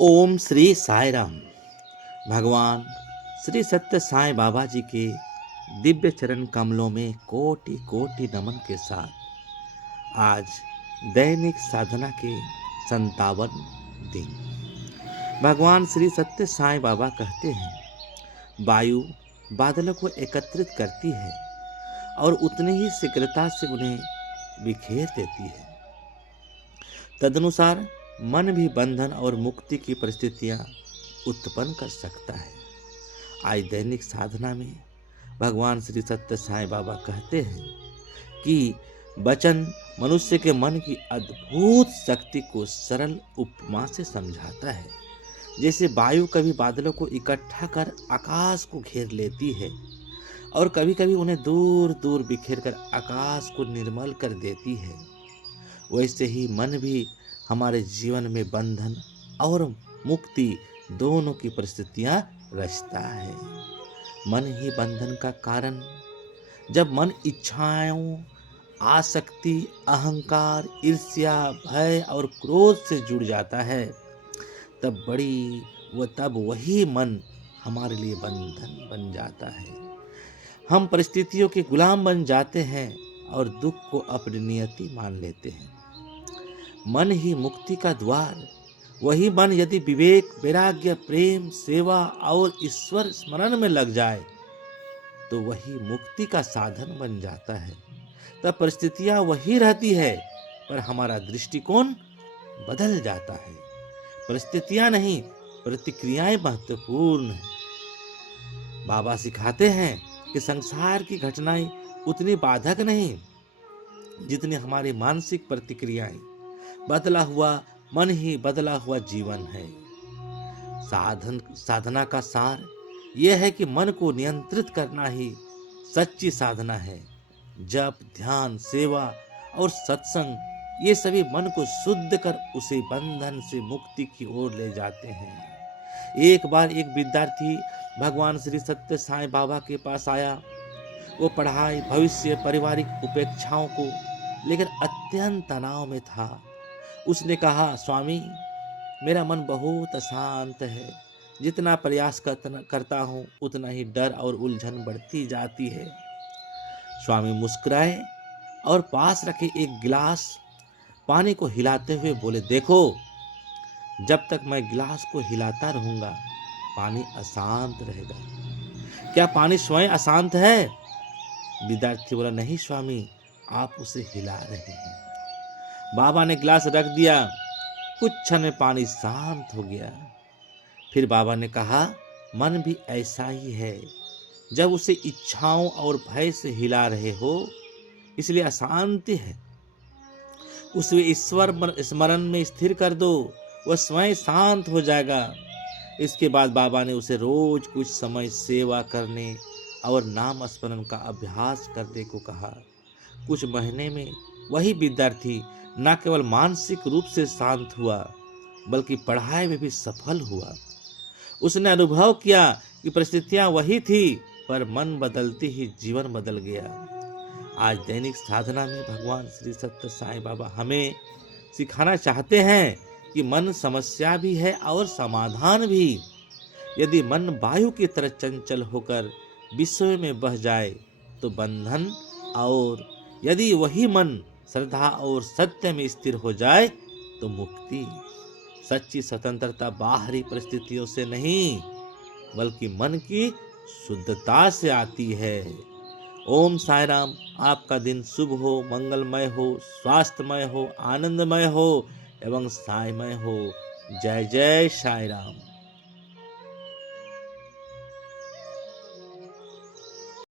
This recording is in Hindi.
ओम श्री साई राम। भगवान श्री सत्य साईं बाबा जी के दिव्य चरण कमलों में कोटि कोटि नमन के साथ आज दैनिक साधना के 57 दिन। भगवान श्री सत्य साईं बाबा कहते हैं, वायु बादलों को एकत्रित करती है और उतनी ही शीघ्रता से उन्हें बिखेर देती है। तदनुसार मन भी बंधन और मुक्ति की परिस्थितियां उत्पन्न कर सकता है। आज दैनिक साधना में भगवान श्री सत्य साईं बाबा कहते हैं कि वचन मनुष्य के मन की अद्भुत शक्ति को सरल उपमा से समझाता है। जैसे वायु कभी बादलों को इकट्ठा कर आकाश को घेर लेती है और कभी कभी उन्हें दूर दूर बिखेर कर आकाश को निर्मल कर देती है, वैसे ही मन भी हमारे जीवन में बंधन और मुक्ति दोनों की परिस्थितियां रचता है। मन ही बंधन का कारण। जब मन इच्छाओं, आसक्ति, अहंकार, ईर्ष्या, भय और क्रोध से जुड़ जाता है, तब वही मन हमारे लिए बंधन बन जाता है। हम परिस्थितियों के गुलाम बन जाते हैं और दुख को अपनी नियति मान लेते हैं। मन ही मुक्ति का द्वार। वही मन यदि विवेक, वैराग्य, प्रेम, सेवा और ईश्वर स्मरण में लग जाए तो वही मुक्ति का साधन बन जाता है। तब परिस्थितियां वही रहती है पर हमारा दृष्टिकोण बदल जाता है। परिस्थितियां नहीं, प्रतिक्रियाएं महत्वपूर्ण है। बाबा सिखाते हैं कि संसार की घटनाएं उतनी बाधक नहीं जितनी हमारी मानसिक प्रतिक्रियाएं। बदला हुआ मन ही बदला हुआ जीवन है। साधना का सार यह है कि मन को नियंत्रित करना ही सच्ची साधना है। जप, ध्यान, सेवा और सत्संग ये सभी मन को शुद्ध कर उसे बंधन से मुक्ति की ओर ले जाते हैं। एक बार एक विद्यार्थी भगवान श्री सत्य साईं बाबा के पास आया। वो पढ़ाई, भविष्य, पारिवारिक उपेक्षाओं को लेकर अत्यंत तनाव में था। उसने कहा, स्वामी, मेरा मन बहुत अशांत है। जितना प्रयास करता हूँ उतना ही डर और उलझन बढ़ती जाती है। स्वामी मुस्कुराए और पास रखे एक गिलास पानी को हिलाते हुए बोले, देखो, जब तक मैं गिलास को हिलाता रहूंगा पानी अशांत रहेगा। क्या पानी स्वयं अशांत है? विद्यार्थी बोला, नहीं स्वामी, आप उसे हिला रहे हैं। बाबा ने गिलास रख दिया। कुछ क्षण में पानी शांत हो गया। फिर बाबा ने कहा, मन भी ऐसा ही है। जब उसे इच्छाओं और भय से हिला रहे हो इसलिए अशांति है। उसे ईश्वर स्मरण में स्थिर कर दो, वह स्वयं शांत हो जाएगा। इसके बाद बाबा ने उसे रोज कुछ समय सेवा करने और नाम स्मरण का अभ्यास करने को कहा। कुछ महीने में वही विद्यार्थी न केवल मानसिक रूप से शांत हुआ बल्कि पढ़ाई में भी सफल हुआ। उसने अनुभव किया कि परिस्थितियां वही थी पर मन बदलते ही जीवन बदल गया। आज दैनिक साधना में भगवान श्री सत्य साईं बाबा हमें सिखाना चाहते हैं कि मन समस्या भी है और समाधान भी। यदि मन वायु की तरह चंचल होकर विश्व में बह जाए तो बंधन, और यदि वही मन श्रद्धा और सत्य में स्थिर हो जाए तो मुक्ति। सच्ची स्वतंत्रता बाहरी परिस्थितियों से नहीं बल्कि मन की शुद्धता से आती है। ओम साई राम। आपका दिन शुभ हो, मंगलमय हो, स्वास्थ्यमय हो, आनंदमय हो एवं साईमय हो। जय जय साई राम।